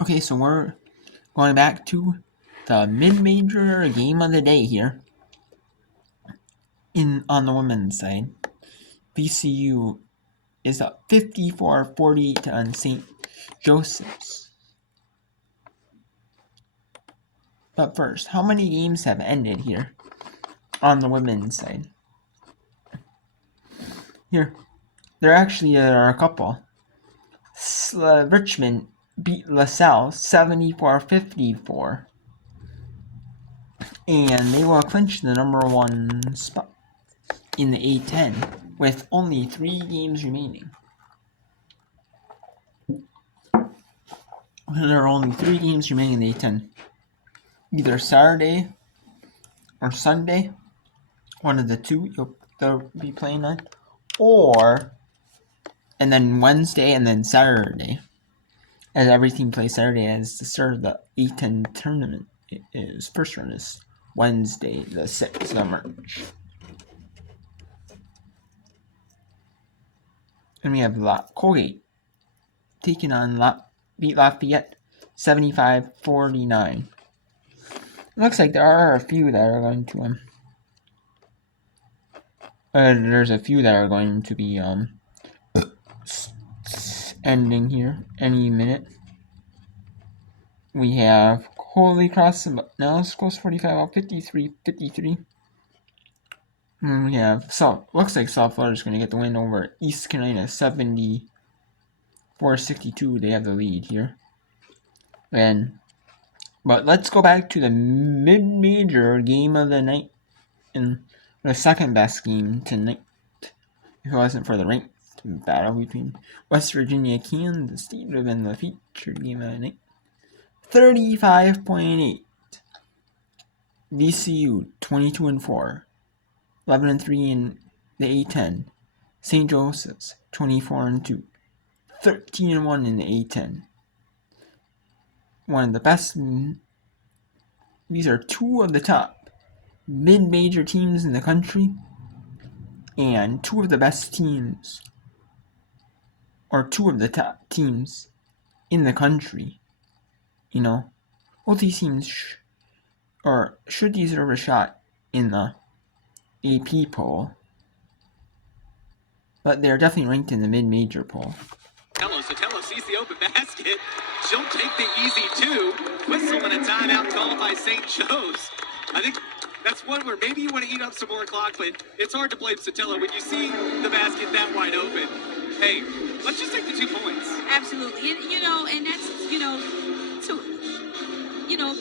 Okay, so we're going back to the mid-major game of the day here. On the women's side, VCU is up 54-48 on St. Joseph's. But first, how many games have ended here on the women's side? Here, there actually are a couple. Richmond beat LaSalle 74-54. And they will clinch the number 1 spot in the A10 with only 3 games remaining. There are only 3 games remaining in the A10. Either Saturday or Sunday, one of the two they'll be playing on, and then Wednesday and then Saturday, as every team plays Saturday as the start of the A10 tournament. First round is Wednesday, the 6th of March. And we have Colgate taking on beat Lafayette 75-49. It looks like there are a few that are going to there's a few that are going to be ending here any minute. We have Holy Cross now scores 45 53. And we have looks like South Florida's going to get the win over East Carolina 74-62. They have the lead here. But let's go back to the mid-major game of the night and the second best game tonight. If it wasn't for the ranked battle between West Virginia, Kansas State, would have been the featured game of the night. 35.8. VCU 22-4, 11-3 in the A10. St. Joseph's 24-2, 13-1 in the A10. One of the best. These are two of the top mid-major teams in the country, and two of the best teams, or two of the top teams in the country. You know, both these teams should deserve a shot in the AP poll, but they're definitely ranked in the mid-major poll. Sotelo sees the open basket. She'll take the easy 2. Whistle and a timeout called by St. Joe's. I think that's one where maybe you want to eat up some more clock, but it's hard to blame Sotelo when you see the basket that wide open. Hey, let's just take the 2 points. Absolutely. And that's,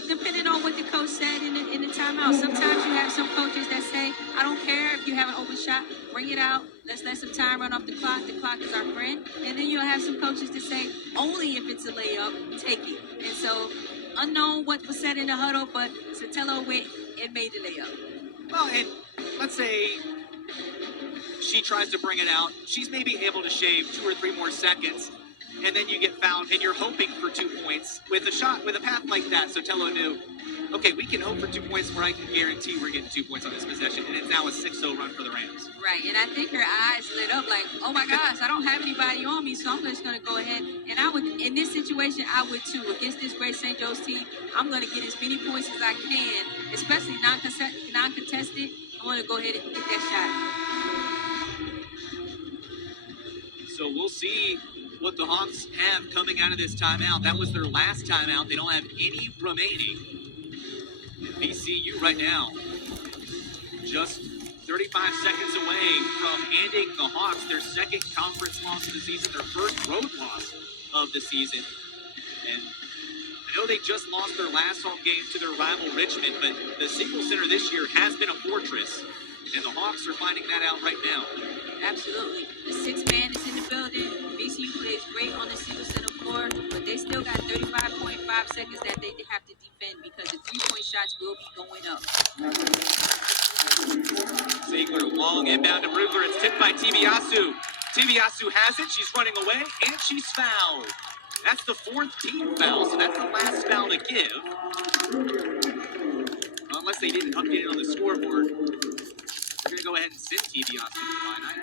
depending on what the coach said in the timeout. Sometimes you have some coaches that say, I don't care if you have an open shot, bring it out. Let's let some time run off the clock. The clock is our friend. And then you'll have some coaches that say, only if it's a layup, take it. And so, unknown what was said in the huddle, but Sotelo went and made the layup. Well, and let's say she tries to bring it out. She's maybe able to shave 2 or 3 more seconds, and then you get fouled, and you're hoping for 2 points. With a path like that, Sotelo knew, okay, we can hope for 2 points where I can guarantee we're getting 2 points on this possession, and it's now a 6-0 run for the Rams. Right, and I think her eyes lit up like, oh my gosh, I don't have anybody on me, so I'm just going to go ahead. And I would, in this situation, I would too. Against this great St. Joe's team, I'm going to get as many points as I can, especially non-contested. I want to go ahead and get that shot. So we'll see what the Hawks have coming out of this timeout. That was their last timeout. They don't have any remaining. And VCU right now, just 35 seconds away from handing the Hawks their second conference loss of the season, their first road loss of the season. And I know they just lost their last home game to their rival Richmond, but the Siegel Center this year has been a fortress, and the Hawks are finding that out right now. Absolutely. The 6th man is in the building. VCU plays great on the Siegel Center floor, but they still got 35.5 seconds that they have to defend because the 3-point shots will be going up. Ziegler, long inbound to Brugler. It's tipped by Tibiasu. Tibiasu has it. She's running away, and she's fouled. That's the 4th team foul, so that's the last foul to give. Unless they didn't update it on the scoreboard. We're going to go ahead and send Tibiasu to the line.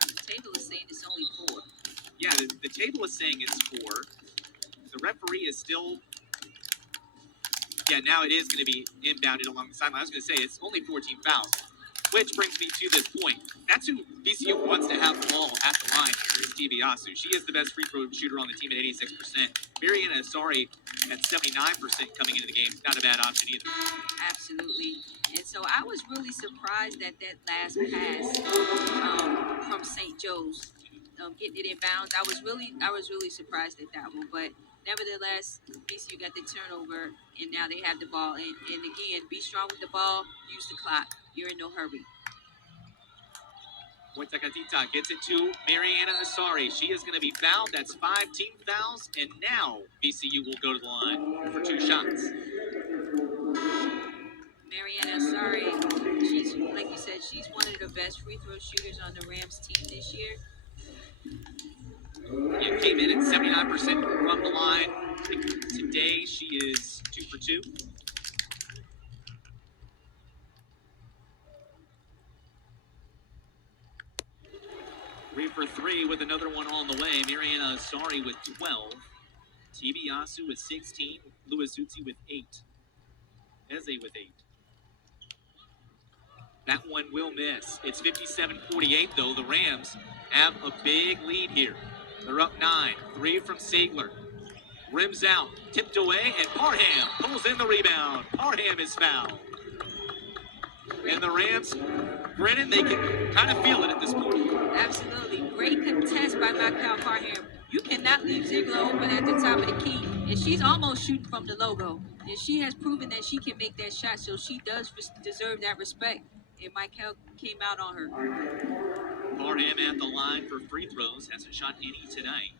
The table is saying it's only 4. Yeah, the table is saying it's 4. The referee is still. Yeah, now it is going to be inbounded along the sideline. I was going to say it's only 14 fouls. Which brings me to this point. That's who VCU wants to have the ball at the line here is Tibiasu. She is the best free throw shooter on the team at 86%. Mariana Asari at 79% coming into the game. Not a bad option either. Absolutely. And so I was really surprised at that last pass from St. Joe's, getting it in bounds. I was really surprised at that one. But nevertheless, VCU got the turnover, and now they have the ball. And again, be strong with the ball. Use the clock. You're in no hurry. Moitakatita gets it to Mariana Asari. She is going to be fouled. That's 5 team fouls. And now VCU will go to the line for 2 shots. Mariana Asari, she's, like you said, she's one of the best free throw shooters on the Rams team this year. Yeah, came in at 79% from the line. I think today she is 2 for 2. Three for 3 with another one on the way. Mariana Asari with 12. Tibiasu with 16. Luizutsi with 8. Eze with 8. That one will miss. It's 57-48, though. The Rams have a big lead here. They're up 9. 3 from Sagler. Rims out. Tipped away, and Parham pulls in the rebound. Parham is fouled. And the Rams, Brennan, they can kind of feel it at this point. Absolutely. Great contest by Michael Parham. You cannot leave Ziegler open at the top of the key. And she's almost shooting from the logo. And she has proven that she can make that shot, so she does deserve that respect. And Michael came out on her. Parham at the line for free throws. Hasn't shot any tonight.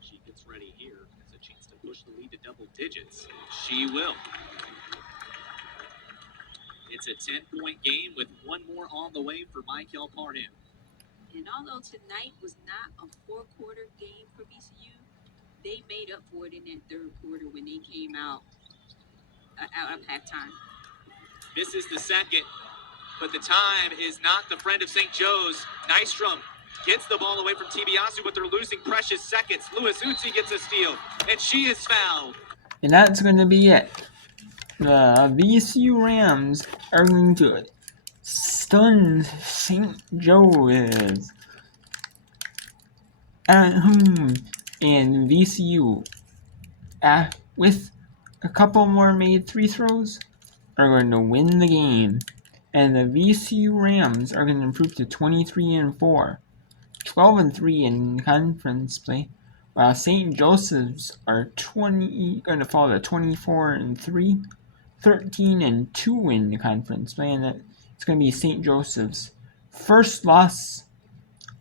She gets ready here. Has a chance to push the lead to double digits. She will. It's a 10-point game with one more on the way for Michael Parham. And although tonight was not a 4-quarter game for VCU, they made up for it in that 3rd quarter when they came out of halftime. This is the second, but the time is not the friend of St. Joe's. Nystrom gets the ball away from Tibiasu, but they're losing precious seconds. Luizutsi gets a steal, and she is fouled. And that's going to be it. The VCU Rams are going to stun St. Joe's at home, and VCU, with a couple more made free throws, are going to win the game. And the VCU Rams are going to improve to 23-4, 12-3 in conference play, while St. Joseph's are going to fall to 24-3, 13-2 in conference play, and it's going to be St. Joseph's first loss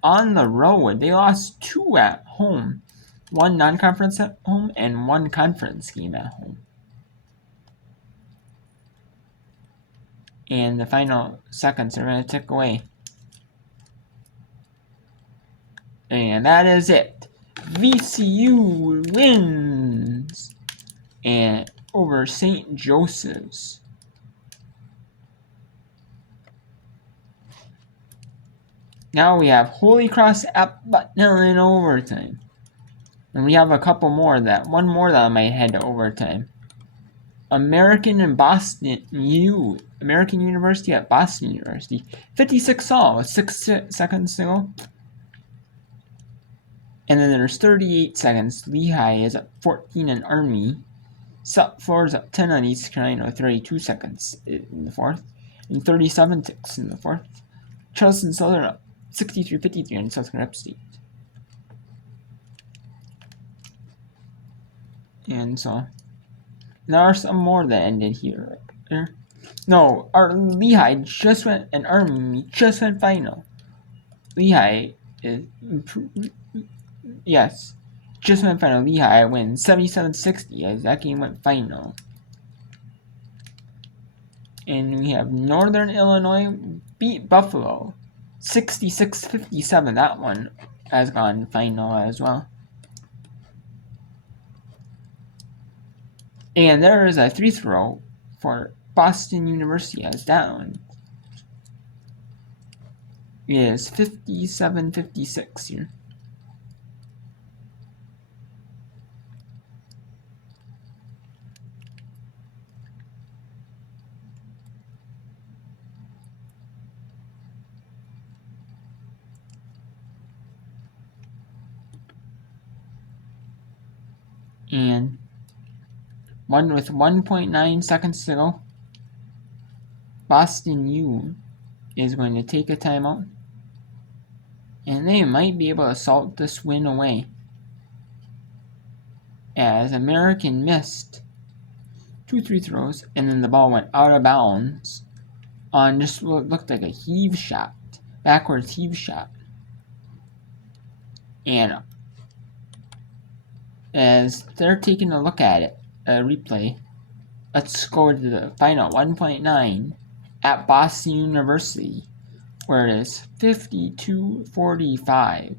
on the road. They lost 2 at home, 1 non-conference at home and 1 conference game at home. And the final seconds are going to tick away. And that is it. VCU wins and over St. Joseph's. Now we have Holy Cross at Bucknell in overtime. And we have a couple more one more that might head to overtime. American University at Boston University. 56-all with 6 seconds to go. And then there's 38 seconds. Lehigh is at 14 and Army. South Florida's up 10 on East Carolina with 32 seconds in the 4th. And 37 ticks in the 4th. Charleston Southern up 63-53 on Southern Upstate. And so there are some more that ended here. No, our Lehigh just went, and Army just went final. Lehigh is yes, just went final. Lehigh wins 77-60 as that game went final. And we have Northern Illinois beat Buffalo 66-57. That one has gone final as well. And there is a free throw for Boston University as down. is 57-56 here. And with 1.9 seconds to go, Boston U is going to take a timeout, and they might be able to salt this win away, as American missed 2 free throws, and then the ball went out of bounds on just what looked like a heave shot, backwards heave shot. And as they're taking a look at it, a replay, let's go to the final 1.9 at Boston University, where it is 52-45.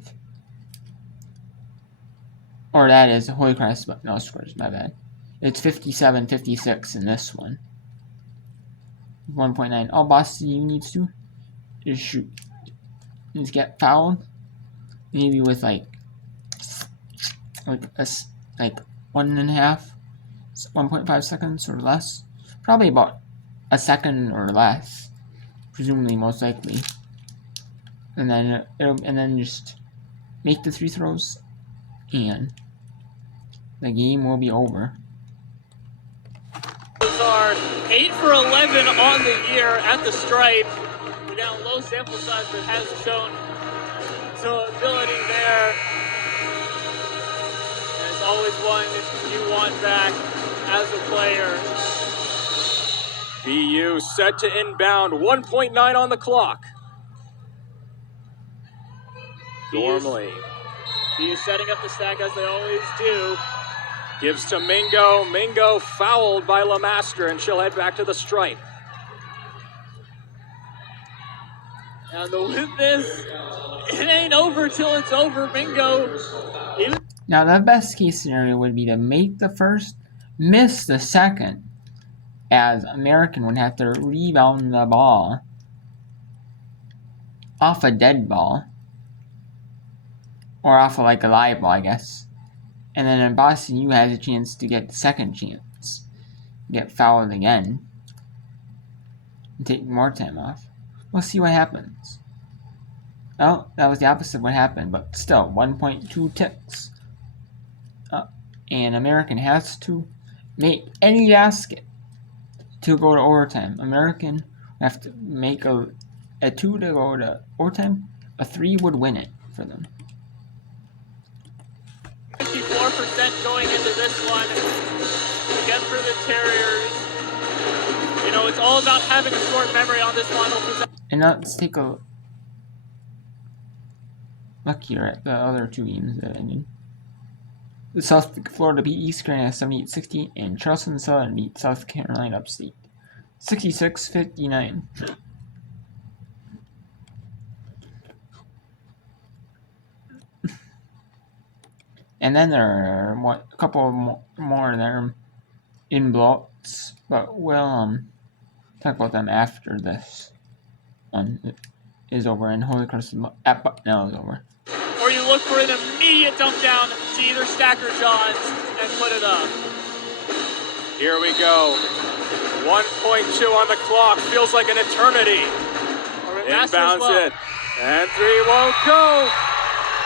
Or that is Holy Cross, but no scores, my bad. It's 57-56 in this one. 1.9. All Boston U needs to is shoot. Is get fouled. Maybe with like 1.5 seconds or less. Probably about a second or less. Presumably, most likely. And then just make the 3 throws, and the game will be over. Those are 8 for 11 on the year at the stripe. We're down low sample size, but has shown some ability there. And it's always one you want back as a player. BU set to inbound, 1.9 on the clock. Gormley. BU setting up the stack as they always do. Gives to Mingo. Mingo fouled by Lemaster, and she'll head back to the stripe. And with this, it ain't over till it's over. Mingo. Now, the best case scenario would be to make the first, miss the second, as American would have to rebound the ball off a dead ball, or off of like a live ball, I guess. And then in Boston, U has a chance to get the second chance, get fouled again, and take more time off. We'll see what happens. Well, that was the opposite of what happened, but still, 1.2 ticks. And American has to make any basket to go to overtime. American have to make a 2 to go to overtime. A 3 would win it for them. 54% going into this one. Again for the Terriers. You know, it's all about having a short memory on this final possession. And now let's take a look here at the other 2 games that ended. The South Florida beat East Carolina 78-60, and Charleston Southern beat South Carolina Upstate 66-59. And then there are a couple more there in blocks, but we'll talk about them after this one is over and Holy Cross at Bucknell is over. Or you look for an immediate dump down to either Stack or Johns and put it up. Here we go. 1.2 on the clock. Feels like an eternity. Inbounds it. And 3 won't go.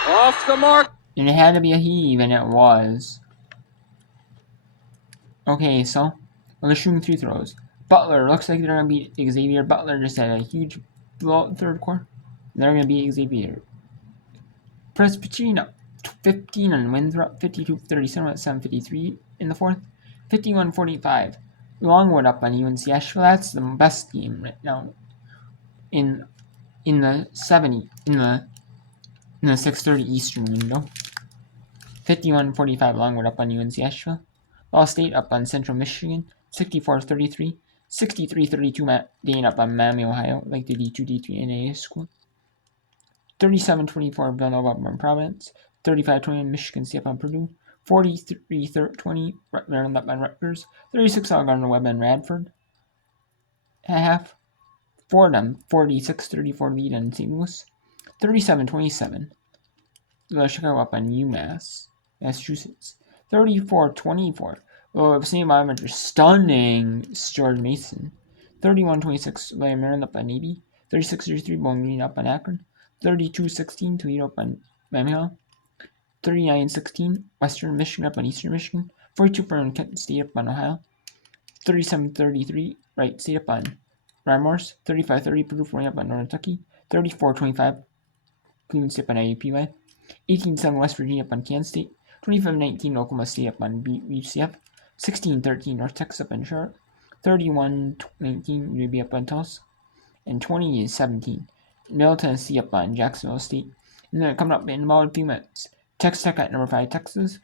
Off the mark. And it had to be a heave, and it was. Okay, so we're shooting 3 throws. Butler looks like they're going to beat Xavier. Butler just had a huge blowout third quarter. They're going to beat Xavier. Presbyterian 15 on Winthrop, 52-37 at 7:53 in the fourth. 51-45. Longwood up on UNC Asheville. That's the best game right now. In the 6:30 Eastern window. 51-45 Longwood up on UNC Asheville. Ball State up on Central Michigan. 64-33. 63-32 Matt Dane up on Miami, Ohio, like the D2, D3 NAA school. 37-24 Villanova up on Providence. 35-20 Michigan State up on Purdue. 43-20 Maryland up on Rutgers. 36 Gardner-Webb and Radford. At half. Fordham 46-34 lead on St. Louis. 37-27. Chicago up on UMass, Massachusetts. 34-24. St. Bonaventure stunning George Mason. 31-26. Maryland up on Navy. 36-33. Bowling Green up on Akron. 32-16. Toledo up on Birmingham. 39-16. Western Michigan up on Eastern Michigan. 42 for Kent State up on Ohio. 37-33. Wright State up on Ramos. 35-30. Purdue Florida up on Northern Kentucky. 34-25. Cleveland State up on IUPUI. 18-7 West Virginia up on Kansas State. 25-19 Oklahoma State up on UCF. 16-13 North Texas up on Charlotte. 31-19 UAB up on Tulsa. And 20-17 Middle Tennessee up on Jacksonville State. And then coming up in about a few minutes, Texas Tech at number 5 Texas.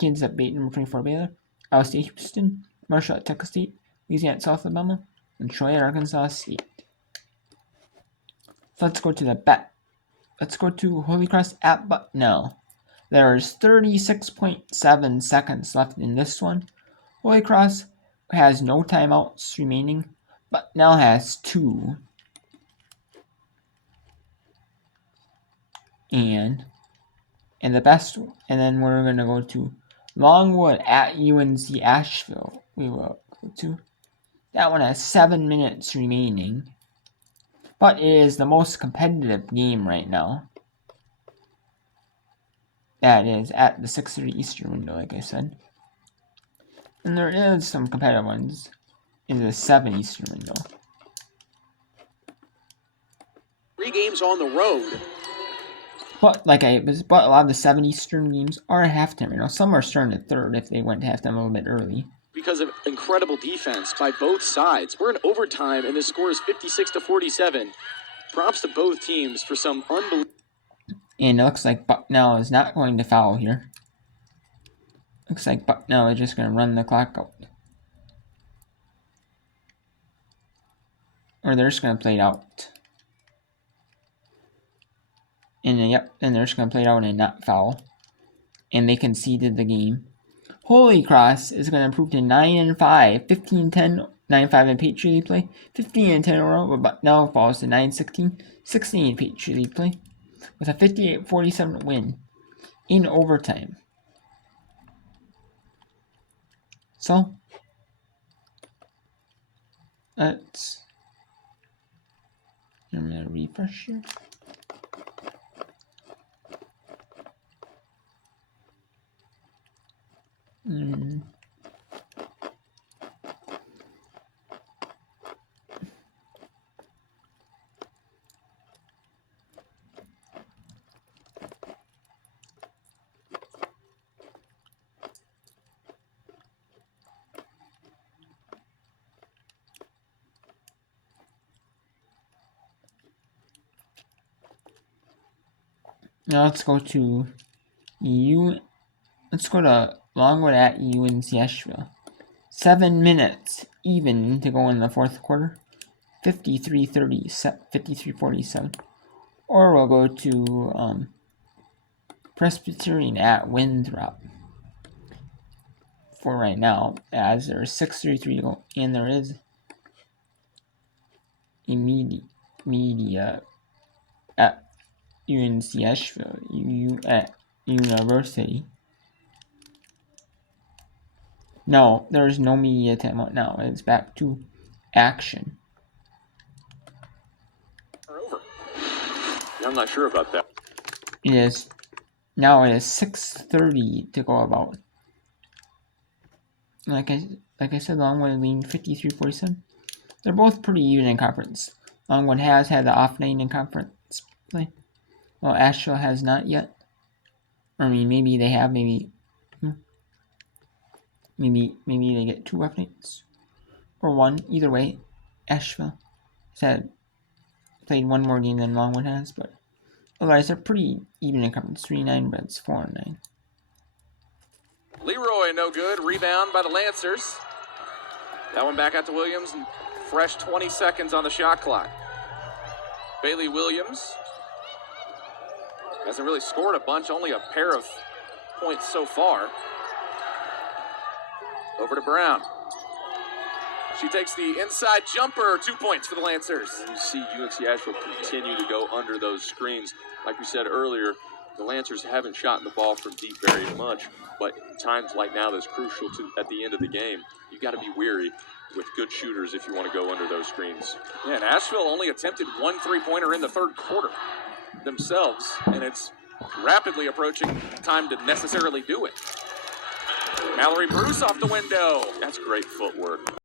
Kansas at number 24 Baylor. Iowa State Houston. Marshall at Texas State. Louisiana at South Alabama. And Troy at Arkansas State. So let's go to the bet. Let's go to Holy Cross at Bucknell. There's 36.7 seconds left in this one. Holy Cross has no timeouts remaining. Bucknell has 2. And the best, and then we're going to go to Longwood at UNC Asheville. We will go to. That one has 7 minutes remaining. But it is the most competitive game right now. That is at the 6:30 Eastern window, like I said. And there is some competitive ones in the 7 Eastern window. 3 games on the road. But but a lot of the 7 Eastern games are at halftime. You know, some are starting at 3rd if they went to halftime a little bit early. Because of incredible defense by both sides. We're in overtime, and the score is 56-47. Props to both teams for some unbelievable. And it looks like Bucknell is not going to foul here. Looks like Bucknell is just going to run the clock out. Or they're just going to play it out. And then they're just going to play it out and not foul. And they conceded the game. Holy Cross is going to improve to 9-5, 15-10, 9-5 in Patriot League play, 15-10 overall, but now falls to 9-16, 16 in Patriot League play, with a 58-47 win in overtime. So, I'm going to refresh here. Now let's go to Longwood at UNC Asheville. 7 minutes even to go in the 4th quarter. 53-47. Or we'll go to Presbyterian at Winthrop for right now, as there's 6:33 to go, and there is a media at UNC Asheville, at University. No, there's no media timeout now. It's back to action. Over. I'm not sure about that. It is 6:30 to go about. Like I said, Longwood leading 53-47. They're both pretty even in conference. Longwood has had the off night in conference play, while Asheville has not yet. I mean, maybe they have, maybe they get 2 off nights or 1. Either way, Asheville has played 1 more game than Longwood has, but otherwise they're pretty even in conference. 3-9, but it's 4-9. Leroy, no good. Rebound by the Lancers. That one back out to Williams, and fresh 20 seconds on the shot clock. Bailey Williams hasn't really scored a bunch, only a pair of points so far. Over to Brown. She takes the inside jumper, 2 points for the Lancers. You see UNC Asheville continue to go under those screens. Like we said earlier, the Lancers haven't shot the ball from deep very much, but times like now that's crucial at the end of the game. You got to be wary with good shooters if you want to go under those screens. Yeah, and Asheville only attempted 1 3-pointer in the third quarter themselves, and it's rapidly approaching time to necessarily do it. Mallory Bruce off the window. That's great footwork.